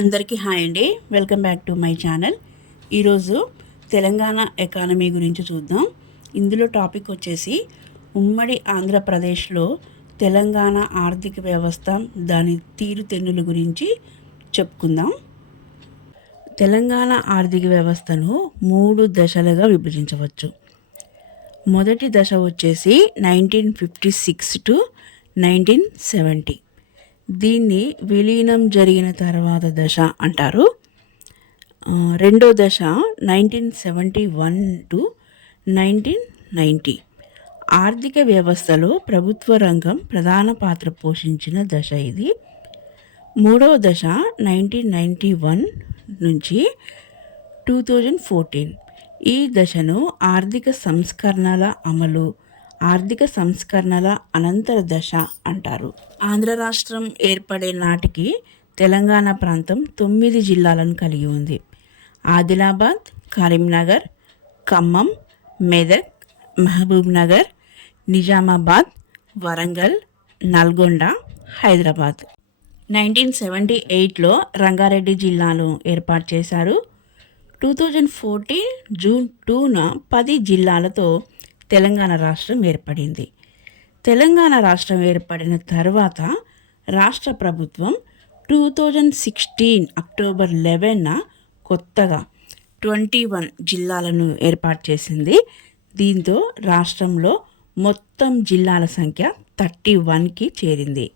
అందరికీ హాయ్ అండి. Welcome back to my channel. ఈరోజు తెలంగాణ ఎకానమీ గురించి చూద్దాం. ఇందులో టాపిక్ వచ్చేసి ఉమ్మడి ఆంధ్రప్రదేశ్లో తెలంగాణ ఆర్థిక వ్యవస్థ, దాని తీరుతెన్నుల గురించి చెప్పుకుందాం. తెలంగాణ ఆర్థిక వ్యవస్థను 3 దశలుగా విభజించవచ్చు. మొదటి దశ వచ్చేసి 1956 టు 1970. దీన్ని విలీనం జరిగిన తర్వాత దశ అంటారు. రెండో దశ 1971 టు 1990. ఆర్థిక వ్యవస్థలో ప్రభుత్వ రంగం ప్రధాన పాత్ర పోషించిన దశ ఇది. మూడవ దశ 1991 నుంచి 2014. ఈ దశను ఆర్థిక సంస్కరణల అమలు, ఆర్థిక సంస్కరణల అనంతర దశ అంటారు. ఆంధ్ర రాష్ట్రం ఏర్పడే నాటికి తెలంగాణ ప్రాంతం 9 జిల్లాలను కలిగి ఉంది. ఆదిలాబాద్, కరీంనగర్, ఖమ్మం, మెదక్, మహబూబ్ నగర్, నిజామాబాద్, వరంగల్, నల్గొండ, హైదరాబాద్. 1978లో రంగారెడ్డి జిల్లాను ఏర్పాటు చేశారు. 2014 జూన్ 2న 10 జిల్లాలతో తెలంగాణ రాష్ట్రం ఏర్పడింది. తెలంగాణ రాష్ట్రం ఏర్పడిన తర్వాత రాష్ట్ర ప్రభుత్వం 2016 అక్టోబర్ 11న కొత్తగా 21 జిల్లాలను ఏర్పాటు చేసింది. దీంతో రాష్ట్రంలో మొత్తం జిల్లాల సంఖ్య 31కి చేరింది.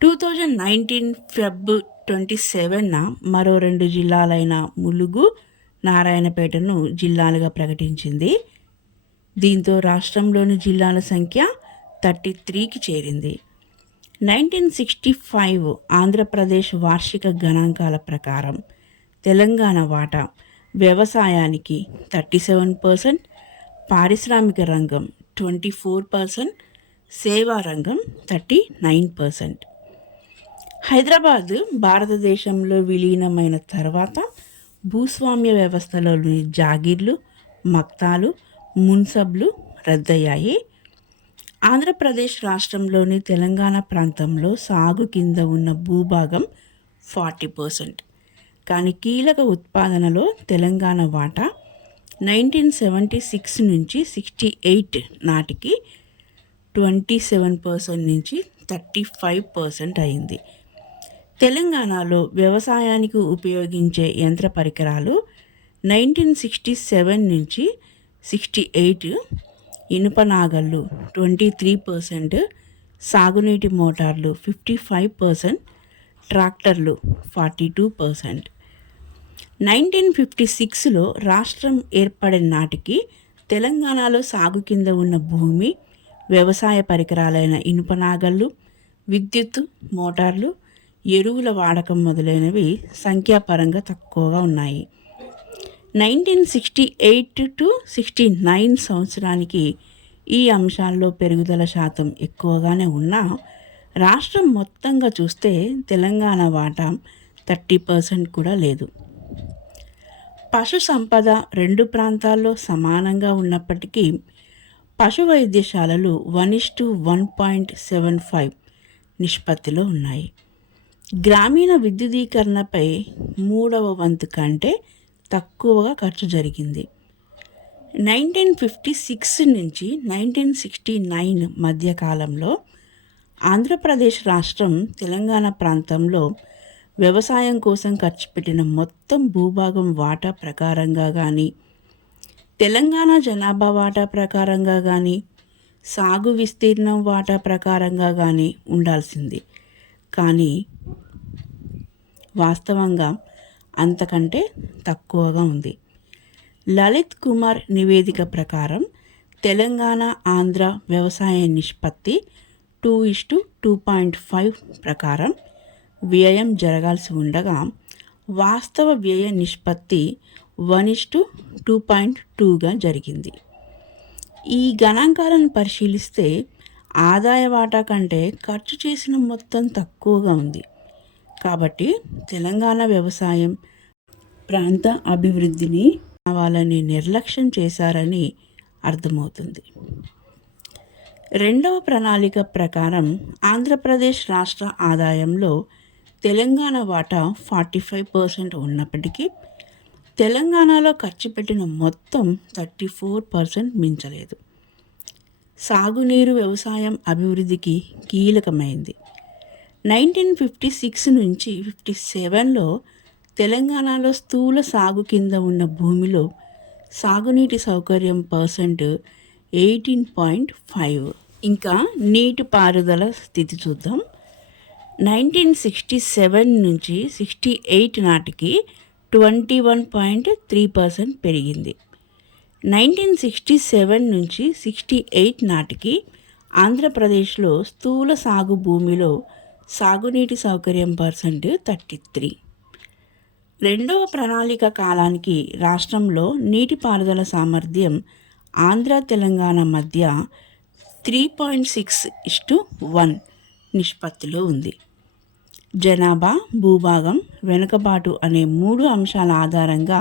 2019 ఫెబ్ 27న మరో 2 జిల్లాలైన ములుగు, నారాయణపేటను జిల్లాలుగా ప్రకటించింది. దీంతో రాష్ట్రంలోని జిల్లాల సంఖ్య 33కి చేరింది. 1965 ఆంధ్రప్రదేశ్ వార్షిక గణాంకాల ప్రకారం తెలంగాణ వాటా వ్యవసాయానికి 37%, పారిశ్రామిక రంగం 24%, సేవా రంగం 39%. హైదరాబాద్ భారతదేశంలో విలీనమైన తర్వాత భూస్వామ్య వ్యవస్థలోని జాగీర్లు, మక్తాలు, మున్సబ్లు రద్దయ్యాయి. ఆంధ్రప్రదేశ్ రాష్ట్రంలోని తెలంగాణ ప్రాంతంలో సాగు కింద ఉన్న భూభాగం 40%. కానీ కీలక ఉత్పాదనలో తెలంగాణ వాటా 1976 నుంచి 68 నాటికి 27% నుంచి 35% అయింది. తెలంగాణలో వ్యవసాయానికి ఉపయోగించే యంత్ర పరికరాలు 1967 నుంచి 68, ఇనుప నాగళ్ళు 23%, సాగునీటి మోటార్లు 55%, ట్రాక్టర్లు 42%. 1956లో రాష్ట్రం ఏర్పడిన నాటికి తెలంగాణలో సాగు కింద ఉన్న భూమి, వ్యవసాయ పరికరాలైన ఇనుప నాగళ్ళు, విద్యుత్ మోటార్లు, ఎరువుల వాడకం మొదలైనవి సంఖ్యాపరంగా తక్కువగా ఉన్నాయి. 1968 టు 69 సంవత్సరానికి ఈ అంశాల్లో పెరుగుదల శాతం ఎక్కువగానే ఉన్నా రాష్ట్రం మొత్తంగా చూస్తే తెలంగాణ వాటా 30% కూడా లేదు. పశు సంపద 2 ప్రాంతాల్లో సమానంగా ఉన్నప్పటికీ పశు వైద్యశాలలు 1:1.75 నిష్పత్తిలో ఉన్నాయి. గ్రామీణ విద్యుదీకరణపై 3వ వంతు కంటే తక్కువగా ఖర్చు జరిగింది. 1956 నుంచి 1969 మధ్యకాలంలో ఆంధ్రప్రదేశ్ రాష్ట్రం తెలంగాణ ప్రాంతంలో వ్యవసాయం కోసం ఖర్చు పెట్టిన మొత్తం భూభాగం వాటా ప్రకారంగా కానీ, తెలంగాణ జనాభా వాటా ప్రకారంగా కానీ, సాగు విస్తీర్ణం వాటా ప్రకారంగా కానీ ఉండాల్సింది. కానీ వాస్తవంగా అంతకంటే తక్కువగా ఉంది. లలిత్ కుమార్ నివేదిక ప్రకారం తెలంగాణ ఆంధ్ర వ్యవసాయ నిష్పత్తి 2:2.5 ప్రకారం వ్యయం జరగాల్సి ఉండగా వాస్తవ వ్యయ నిష్పత్తి 1:2.2గా జరిగింది. ఈ గణాంకాలను పరిశీలిస్తే ఆదాయ వాటా కంటే ఖర్చు చేసిన మొత్తం తక్కువగా ఉంది. కాబట్టి తెలంగాణ వ్యవసాయం, ప్రాంత అభివృద్ధిని వాళ్ళని నిర్లక్ష్యం చేశారని అర్థమవుతుంది. రెండవ ప్రణాళిక ప్రకారం ఆంధ్రప్రదేశ్ రాష్ట్ర ఆదాయంలో తెలంగాణ వాటా 45% ఉన్నప్పటికీ తెలంగాణలో ఖర్చు పెట్టిన మొత్తం 34% మించలేదు. సాగునీరు వ్యవసాయం అభివృద్ధికి కీలకమైంది. 1956 నుంచి 57లో తెలంగాణలో స్థూల సాగు కింద ఉన్న భూమిలో సాగునీటి సౌకర్యం పర్సెంట్ 18.5. ఇంకా నీటిపారుదల స్థితి చూద్దాం. 1967 నుంచి 68 నాటికి 21.3% పెరిగింది. 1967 నుంచి 68 నాటికి ఆంధ్రప్రదేశ్లో స్థూల సాగు భూమిలో సాగునీటి సౌకర్యం పర్సెంట్ 33. రెండవ ప్రణాళిక కాలానికి రాష్ట్రంలో నీటిపారుదల సామర్థ్యం ఆంధ్ర తెలంగాణ మధ్య 3.6:1 నిష్పత్తిలో ఉంది. జనాభా, భూభాగం, వెనుకబాటు అనే 3 అంశాల ఆధారంగా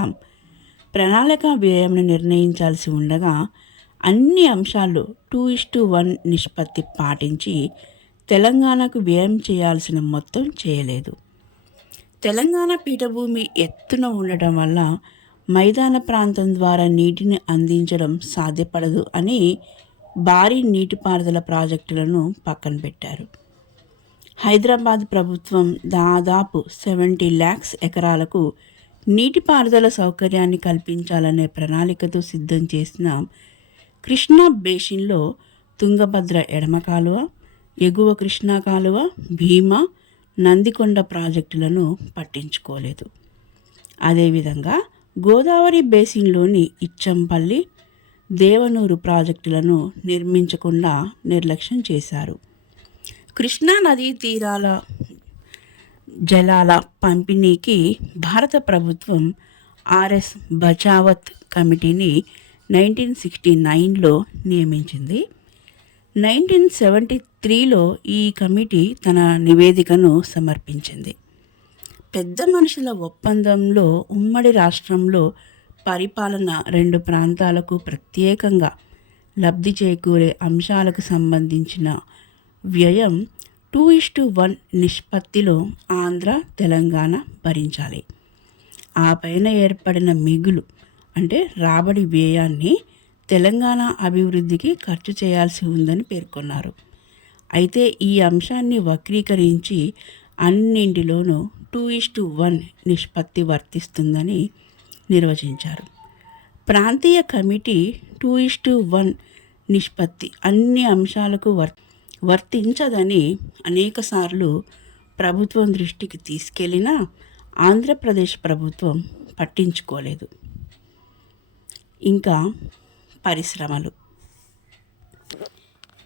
ప్రణాళిక వ్యయంను నిర్ణయించాల్సి ఉండగా అన్ని అంశాలు 2:1 నిష్పత్తి పాటించి తెలంగాణకు వ్యయం చేయాల్సిన మొత్తం చేయలేదు. తెలంగాణ పీఠభూమి ఎత్తున ఉండటం వల్ల మైదాన ప్రాంతం ద్వారా నీటిని అందించడం సాధ్యపడదు అని భారీ నీటిపారుదల ప్రాజెక్టులను పక్కన పెట్టారు. హైదరాబాద్ ప్రభుత్వం దాదాపు 70 lakhs ఎకరాలకు నీటిపారుదల సౌకర్యాన్ని కల్పించాలనే ప్రణాళికతో సిద్ధం చేసిన కృష్ణా బేసిన్లో తుంగభద్ర ఎడమ కాలువ, ఎగువ కృష్ణా కాలువ, భీమా, నందికొండ ప్రాజెక్టులను పట్టించుకోలేదు. అదేవిధంగా గోదావరి బేసిన్లోని ఇచ్చంపల్లి, దేవనూరు ప్రాజెక్టులను నిర్మించకుండా నిర్లక్ష్యం చేశారు. కృష్ణా నదీ తీరాల జలాల పంపిణీకి భారత ప్రభుత్వం ఆర్ఎస్ బచావత్ కమిటీని 1969లో నియమించింది. 1973లో ఈ కమిటీ తన నివేదికను సమర్పించింది. పెద్ద మనుషుల ఒప్పందంలో ఉమ్మడి రాష్ట్రంలో పరిపాలన 2 ప్రాంతాలకు ప్రత్యేకంగా లబ్ధి చేకూరే అంశాలకు సంబంధించిన వ్యయం 2:1 నిష్పత్తిలో ఆంధ్ర, తెలంగాణ భరించాలి. ఆ పైన ఏర్పడిన మిగులు అంటే రాబడి వ్యయాన్ని తెలంగాణ అభివృద్ధికి ఖర్చు చేయాల్సి ఉందని పేర్కొన్నారు. అయితే ఈ అంశాన్ని వక్రీకరించి అన్నింటిలోనూ 2:1 నిష్పత్తి వర్తిస్తుందని నిర్వచించారు. ప్రాంతీయ కమిటీ 2:1 నిష్పత్తి అన్ని అంశాలకు వర్తించదని అనేకసార్లు ప్రభుత్వం దృష్టికి తీసుకెళ్లినా ఆంధ్రప్రదేశ్ ప్రభుత్వం పట్టించుకోలేదు. ఇంకా పరిశ్రమలు.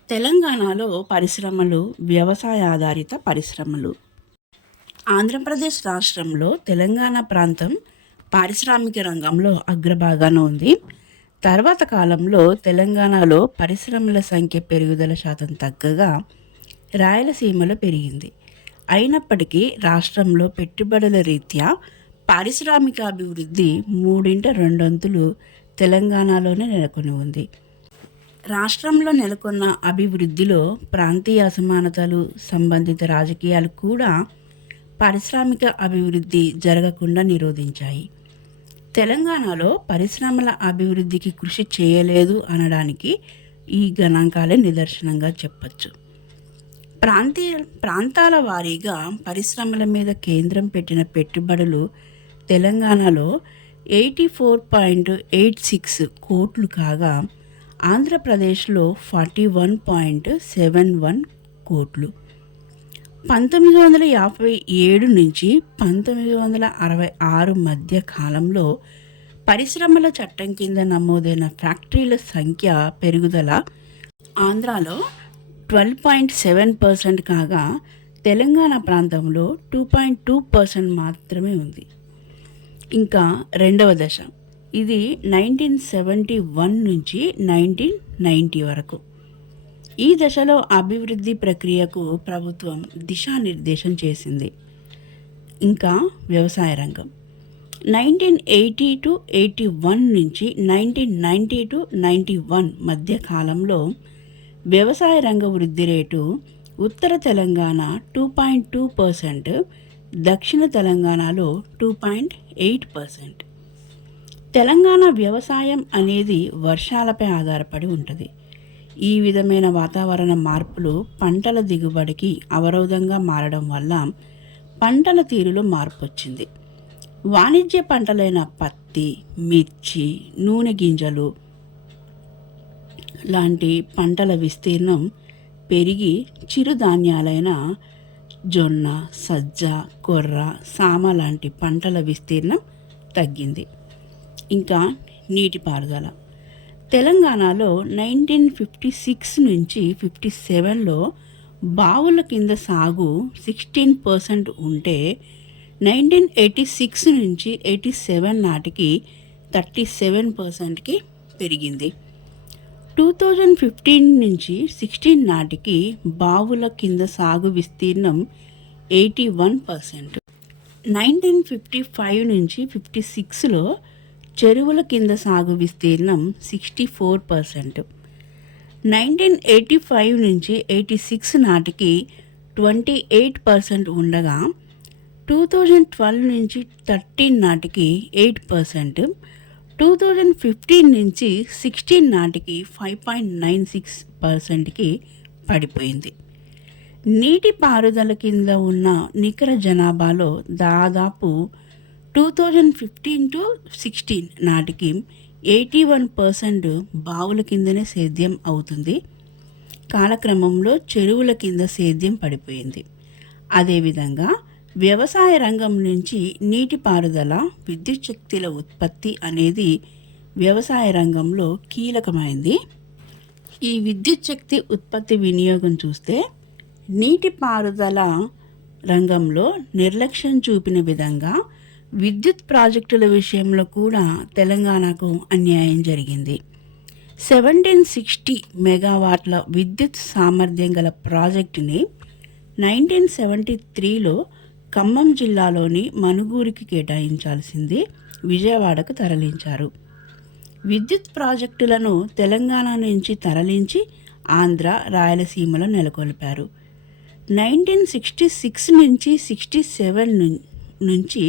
తెలంగాణలో పరిశ్రమలు వ్యవసాయ ఆధారిత పరిశ్రమలు. ఆంధ్రప్రదేశ్ రాష్ట్రంలో తెలంగాణ ప్రాంతం పారిశ్రామిక రంగంలో అగ్రభాగాన ఉంది. తర్వాత కాలంలో తెలంగాణలో పరిశ్రమల సంఖ్య పెరుగుదల శాతం తగ్గగా రాయలసీమలో పెరిగింది. అయినప్పటికీ రాష్ట్రంలో పెట్టుబడుల రీత్యా పారిశ్రామిక అభివృద్ధి 3/2 తెలంగాణలోనే నెలకొని ఉంది. రాష్ట్రంలో నెలకొన్న అభివృద్ధిలో ప్రాంతీయ అసమానతలు, సంబంధిత రాజకీయాలు కూడా పారిశ్రామిక అభివృద్ధి జరగకుండా నిరోధించాయి. తెలంగాణలో పరిశ్రమల అభివృద్ధికి కృషి చేయలేదు అనడానికి ఈ గణాంకాలే నిదర్శనంగా చెప్పచ్చు. ప్రాంతాల వారీగా పరిశ్రమల మీద కేంద్రం పెట్టిన పెట్టుబడులు తెలంగాణలో 84.86 కోట్లు కాగా ఆంధ్రప్రదేశ్లో 41.71 కోట్లు. 1957 నుంచి 1966 మధ్య కాలంలో పరిశ్రమల చట్టం కింద నమోదైన ఫ్యాక్టరీల సంఖ్య పెరుగుదల ఆంధ్రాలో 12.7% కాగా తెలంగాణ ప్రాంతంలో 2.2% మాత్రమే ఉంది. ఇంకా రెండవ దశ, ఇది 1971 నుంచి 1990 వరకు. ఈ దశలో అభివృద్ధి ప్రక్రియకు ప్రభుత్వం దిశానిర్దేశం చేసింది. ఇంకా వ్యవసాయ రంగం 1980 to 81 నుంచి 1990 to 91 మధ్య కాలంలో వ్యవసాయ రంగ వృద్ధి రేటు ఉత్తర తెలంగాణ 2.2%, దక్షిణ తెలంగాణలో 2.8%. తెలంగాణ వ్యవసాయం అనేది వర్షాలపై ఆధారపడి ఉంటుంది. ఈ విధమైన వాతావరణ మార్పులు పంటల దిగుబడికి అవరోధంగా మారడం వల్ల పంటల తీరులో మార్పు వచ్చింది. వాణిజ్య పంటలైన పత్తి, మిర్చి, నూనె గింజలు లాంటి పంటల విస్తీర్ణం పెరిగి చిరుధాన్యాలైన జొన్న, సజ్జ, కొర్ర, సామ లాంటి పంటల విస్తీర్ణం తగ్గింది. ఇంకా నీటిపారుదల. తెలంగాణలో 1956 నుంచి 57లో బావుల కింద సాగు 16% ఉంటే 1986 నుంచి 87 నాటికి 37%కి పెరిగింది. 2015 నుంచి 16 నాటికి బావుల కింద సాగు విస్తీర్ణం 81%. 1955 నుంచి 56లో చెరువుల కింద సాగు విస్తీర్ణం 64%. 1985 నుంచి 86 నాటికి 28% ఉండగా 2012 నుంచి 13 నాటికి 8%, 2015 నుంచి 16 నాటికి 5.96%కి పడిపోయింది. నీటిపారుదల కింద ఉన్న నికర జనాభాలో దాదాపు 2015 to 16 నాటికి 81% బావుల కిందనే సేద్యం అవుతుంది. కాలక్రమంలో చెరువుల కింద సేద్యం పడిపోయింది. అదేవిధంగా వ్యవసాయ రంగం నుంచి నీటిపారుదల, విద్యుత్ శక్తుల ఉత్పత్తి అనేది వ్యవసాయ రంగంలో కీలకమైంది. ఈ విద్యుత్ శక్తి ఉత్పత్తి వినియోగం చూస్తే నీటిపారుదల రంగంలో నిర్లక్ష్యం చూపిన విధంగా విద్యుత్ ప్రాజెక్టుల విషయంలో కూడా తెలంగాణకు అన్యాయం జరిగింది. 1760 మెగావాట్ల విద్యుత్ సామర్థ్యం గల ప్రాజెక్టుని 1973లో ఖమ్మం జిల్లాలోని మనుగూరుకి కేటాయించాల్సింది విజయవాడకు తరలించారు. విద్యుత్ ప్రాజెక్టులను తెలంగాణ నుంచి తరలించి ఆంధ్ర, రాయలసీమలో నెలకొల్పారు. 1966 నుంచి 67 నుంచి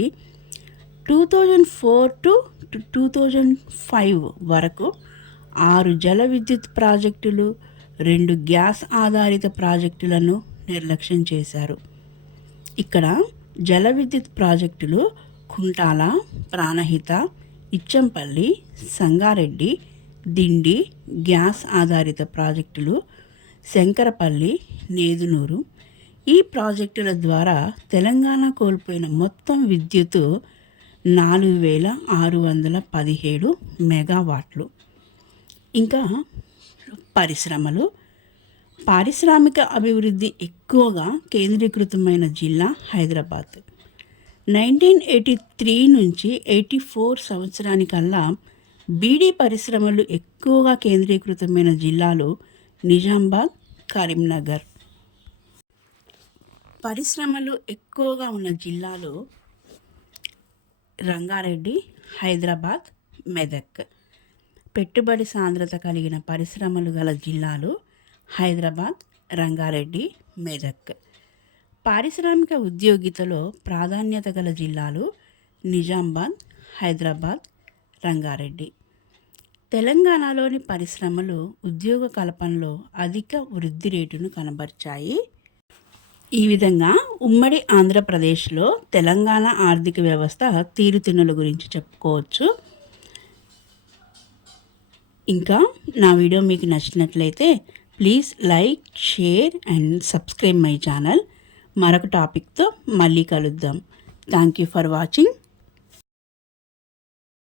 2004 to 2005 వరకు 6 జల విద్యుత్ ప్రాజెక్టులు, 2 గ్యాస్ ఆధారిత ప్రాజెక్టులను నిర్లక్ష్యం చేశారు. ఇక్కడ జల విద్యుత్ ప్రాజెక్టులు కుంటాల, ప్రాణహిత, ఇచ్చంపల్లి, సంగారెడ్డి, దిండి. గ్యాస్ ఆధారిత ప్రాజెక్టులు శంకరపల్లి, నేదునూరు. ఈ ప్రాజెక్టుల ద్వారా తెలంగాణ కోల్పోయిన మొత్తం విద్యుత్తు 4617 మెగావాట్లు. ఇంకా పరిశ్రమలు. పారిశ్రామిక అభివృద్ధి ఎక్కువగా కేంద్రీకృతమైన జిల్లా హైదరాబాద్. 1983 నుంచి 84 సంవత్సరానికల్లా బీడీ పరిశ్రమలు ఎక్కువగా కేంద్రీకృతమైన జిల్లాలు నిజామాబాద్, కరీంనగర్. పరిశ్రమలు ఎక్కువగా ఉన్న జిల్లాలు రంగారెడ్డి, హైదరాబాద్, మెదక్. పెట్టుబడి సాంద్రత కలిగిన పరిశ్రమలు గల జిల్లాలు హైదరాబాద్, రంగారెడ్డి, మెదక్. పారిశ్రామిక ఉద్యోగితలో ప్రాధాన్యత గల జిల్లాలు నిజామాబాద్, హైదరాబాద్, రంగారెడ్డి. తెలంగాణలోని పరిశ్రమలు ఉద్యోగ కల్పనలో అధిక వృద్ధి రేటును కనబర్చాయి. ఈ విధంగా ఉమ్మడి ఆంధ్రప్రదేశ్లో తెలంగాణ ఆర్థిక వ్యవస్థ తీరుతెన్నుల గురించి చెప్పుకోవచ్చు. ఇంకా నా వీడియో మీకు నచ్చినట్లయితే please like, share and subscribe my channel. మరొక టాపిక్తో మళ్ళీ కలుద్దాం. Thank you for watching.